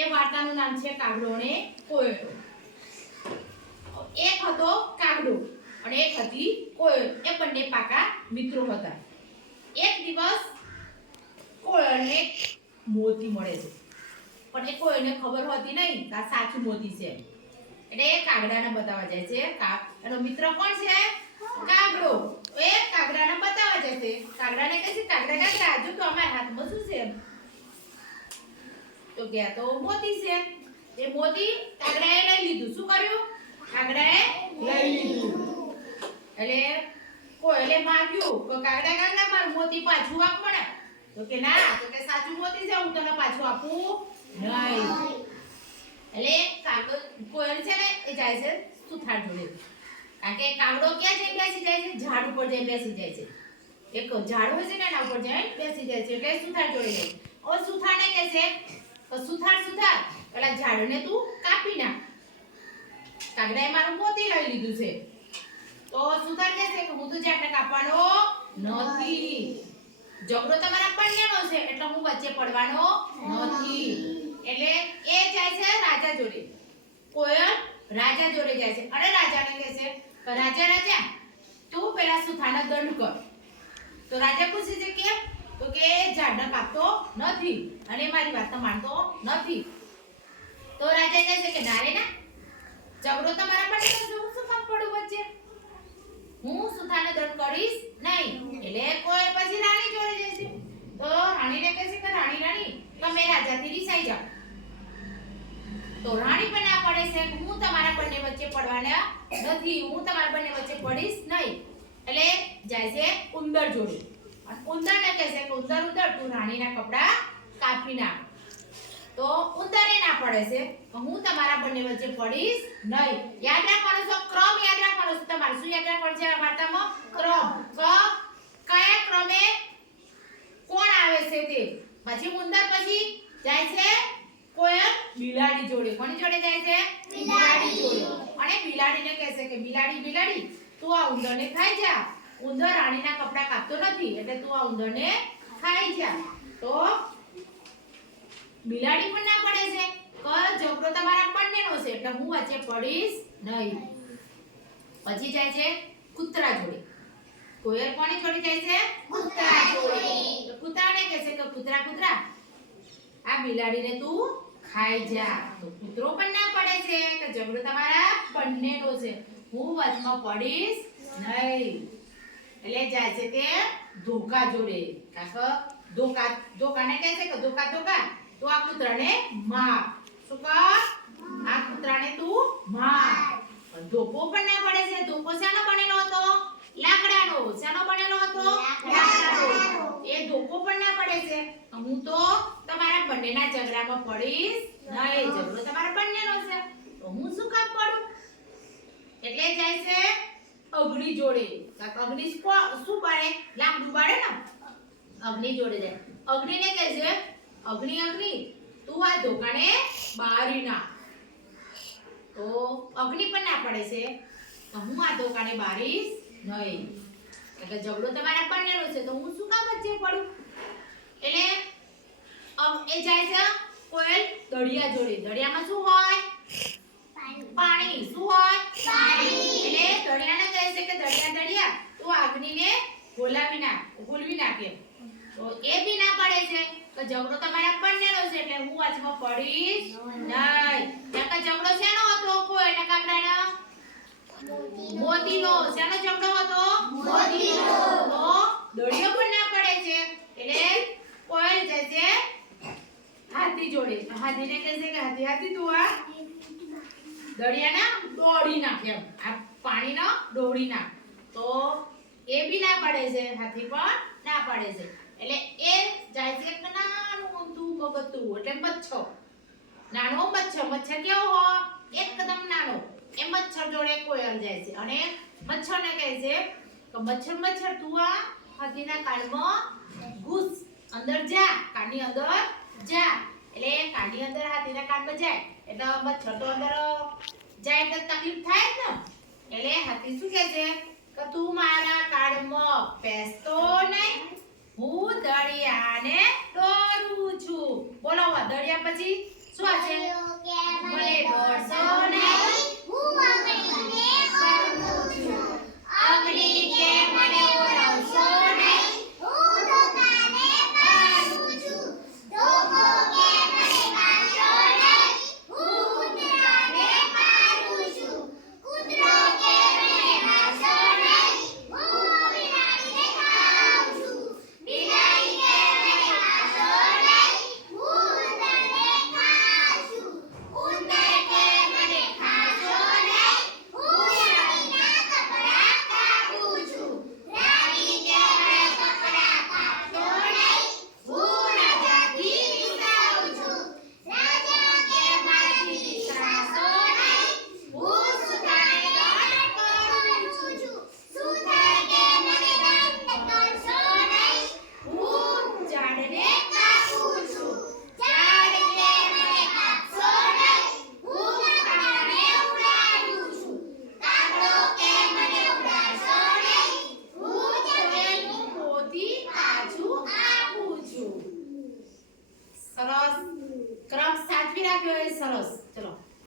એ વાર્તાનું નામ છે કાગડો અને કોયલો. એક હતો કાગડો અને એક હતી કોયલ. એ બંને પાકા મિત્રો હતા. એક દિવસ કોયલને મોતી મળે છે, પણ એ કોયલને ખબર હોતી નહીં કે આ સાચું મોતી છે. એટલે એ કાગડાને બતાવવા જાય છે. એનો મિત્ર કોણ છે? કાગડો. એ કાગડાને બતાવવા જાય છે. કાગડાને કહે છે, કાગડા કાગડા જો તો અમારા હાથમાં શું છે? તો કે તો મોતી છે. એ મોતી કાગડાએ લઈ લીધું. શું કર્યું? કાગડાએ લઈ લીધું. એટલે કોયલે માંગ્યું કે કાગડા કાગડા મારું મોતી પાછું આપ મને. તો કે ના, તો કે સાચું મોતી છે, હું તને પાછું આપું નહીં. એટલે કોયલ છે ને એ જાય છે સુથાર જોડે. કારણ કે કાગડો ક્યાં જઈને બેસી જાય છે? ઝાડ ઉપર જઈને બેસી જાય છે. એક ઝાડ હોય છે ને એના ઉપર જઈને બેસી જાય છે. એટલે સુથાર જોડે જાય. ઓ સુથારને કહે છે કે સુથાર સુથાર પેલા ઝાડને તું કાપી નાખ. કાગડાએ મારું મોતી લઈ લીધું છે. તો સુથાર કહે છે કે હું તો ઝાડને કાપવાનો નથી. ઝઘડો તમારા બંનેનો છે એટલે હું વચ્ચે પડવાનો નથી. એટલે એ જાય છે રાજા જોડે. કોયલ રાજા જોડે જાય છે અને રાજાને કહે છે કે રાજા રાજા તું પેલા સુથારને દંડ કર. તો રાજા પૂછે છે કેમ? તો કે ઝાડને કાપતો નથી અને મારી વાતને માનતો નથી. તો રાજા કહે છે કે ના રે ના, ઝઘડો તમારા બંનેનો છે, હું શું કામ પડું વચ્ચે? હું સુથારને દંડ કરીશ નહીં. એટલે કોયલ પછી રાણી જોડે જાય છે. તો રાણીને કહે છે કે રાણી રાણી તમે રાજાથી રીસાઈ જાઓ. તો રાણી પણ ના પડે છે કે હું તમારા બંને વચ્ચે પડવાના નથી, હું તમારા બંને વચ્ચે પડીશ નહીં. એટલે જાય છે ઉંદર જોડે અને ઉંદરને કહે છે કે ઉંદર ઉંદર તું રાણીના કપડા કાપી નાખ. તો ઉંદરે ના પડે છે કે હું તમારા બંને વચ્ચે પડીશ નહીં. યાદ રાખવાનો છે ક્રમ, યાદ રાખવાનો છે તમારે. શું યાદ રાખવાનું છે આ વાર્તામાં? ક્રમ. કયા ક્રમે કોણ આવે છે તે. પછી ઉંદર પછી જાય છે કોયલ બિલાડી જોડે. કોની જોડે જાય છે? બિલાડી જોડે. અને બિલાડીને કહે છે કે બિલાડી બિલાડી તું આ ઉંદરને ખાઈ જા. ઉંદર રાણીના કપડા કાપતો નથી એટલે તું આ ઉંદરને ખાઈ જા. તો બિલાડી પણ ના પડે છે કે ઝઘડો તમારા બંનેનો છે એટલે હું વચ્ચે પડીશ નહીં. પછી જાય છે કૂતરા જોડે. કોયલ કોની જોડે જાય છે? કૂતરા જોડે. તો કૂતરાને કહે છે કે કૂતરા કૂતરા આ બિલાડીને તું ખાઈ જા. તો કૂતરો પણ ના પડે છે કે ઝઘડો તમારા બંનેનો છે, હું વચમાં પડીશ નહીં. એટલે જાય છે તે ધોકા જોડે. ધોકાને કહે છે કે ધોકા ધોકા તું આ કૂતરાને માર. શું કર? આ કૂતરાને તું માર. ધોકો પણ ના પડે છે. ધોકો શાનો બનેલો હતો? લાકડાનો. શાનો બનેલો હતો? લાકડાનો. એ ધોકો પણ ના પડે છે. હું તો તમારા બંનેના ઝઘડામાં પડીશ નહીં. ઝઘડો તમારા બંનેનો છે તો હું શું કામ પડું? એટલે જાય છે અગ્નિ જોડે. અગ્નિ શું બાળે? લાકડું બાળે ને. અગ્નિ જોડે જાય. અગ્નિને કહે છે અગ્નિ અગ્નિ તું આ ધોકાને બાળી નાખ. તો અગ્નિ પણ ના પડે છે તો હું આ ધોકાને બારીશ નહીં. એટલે ઝઘડો તમારા બંનેનો છે તો હું શું કામ વચ્ચે પડું? એટલે એ જાય છે કોયલ દરિયા જોડે. દરિયામાં શું હોય? પાણી. શું હોય? પાણી. એટલે દરિયાને કહે છે કે દરિયા દરિયા તું અગ્નિને ભૂલવી નાખે. તો એ બી ના પડે છે કે ઝઘડો તમારા બંનેનો છે એટલે હું વચમાં પડીશ નહીં. કે ઝઘડો શેનો હતો? કોયલ અને કાગડાનો? મોતીનો. શેનો ઝઘડો હતો? મોતીનો. તો દરિયો પણ ના પડે છે એટલે કોયલ જાય છે હાથી જોડે. હાથીને કહે છે કે હાથી હાથી તું આ દરિયાને દોડી નાખ. એમ આ પાણીનો દોડી નાખ. તો એ બી ના પડે છે. હાથી પણ ના પડે છે. એટલે એ જાય છે એક નાનું ઊંધું બગતું એટલે મચ્છર. નાનો મચ્છર કેવો હોય? એકદમ નાનો. એ મચ્છર જોડે કોયલ જાય છે અને મચ્છરને કહે છે કે મચ્છર તું આ હાથીના કાનમાં ઘૂસ. અંદર જા. કાનની અંદર જા. એટલે કાનની અંદર હાથીના કાનમાં જાય એટલે મચ્છર તો અંદર જાય એટલે તકલીફ થાય જ ને. એટલે હાથી શું કહે છે કે તું મારા કાનમાં પેસતો નહીં, હું દરિયાને દોરું છું. બોલો દરિયા પછી શું આવશે? મને દોડશો નહીં, અગ્નિ કે મને ઓળખશો નહીં, સરસ. ક્રમ સાચવી રાખ્યો એ સરસ.